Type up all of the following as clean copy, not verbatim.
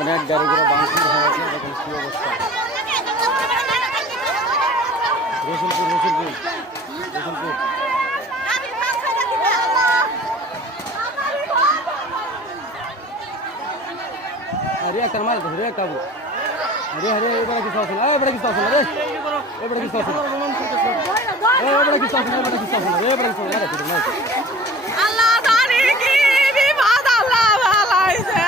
অনেক গাড়িগুলো বাংলাদেশ হয়েছে দেখুন কি অবস্থা। রসুলপুর রসুলপুর রসুলপুর अरे कर मार रे काबू अरे अरे ये बड़ा किस्सा सुना ए बड़ा किस्सा सुना रे ए बड़ा किस्सा सुना ए बड़ा किस्सा सुना बड़ा किस्सा सुना रे बड़ा किस्सा सुना अल्लाह जाने की भी बात अल्लाह वाला इसे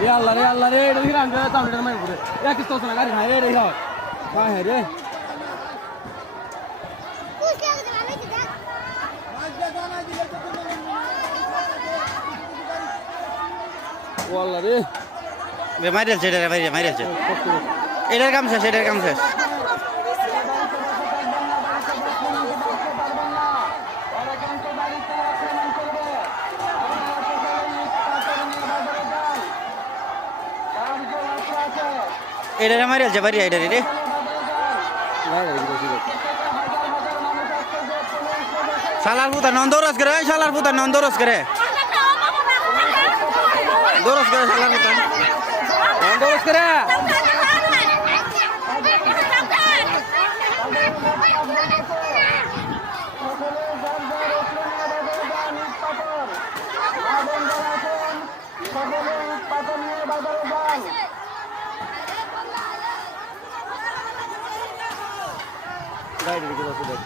रे अल्लाह रे इधर हिरान रे ताम रे मैं पूरे ये किस्सा सुना गाड़ी हाय रे रे कहां है रे والله রে বে মাইরেছে এটা ভাই মাইরেছে এটার কাম শেষ এটার কাম শেষ এটারে মাইরেছে বাড়ি এটারে রে শালার পুতা নন্দরস করে শালার পুতা নন্দরস করে দরস করে শালার পুতা দরস করে গাড়ি দিকে বসে দেখ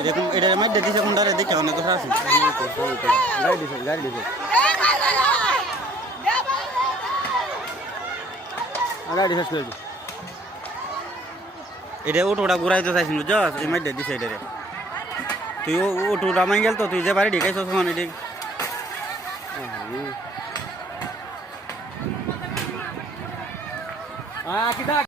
এরকম এটার মধ্যে দিছে কোনটারে দেখে অনেক কথা আছে গাড়ি দিছে গাড়ি শেষ করে এটা অটোটা ঘুরাইতে চাইছিল বুঝছস এই মধ্যে দিছে এটারে তুই অটোটা মাই গেল তো তুই যে বাড়ি ঢেকাইছস তখন এটি কিটা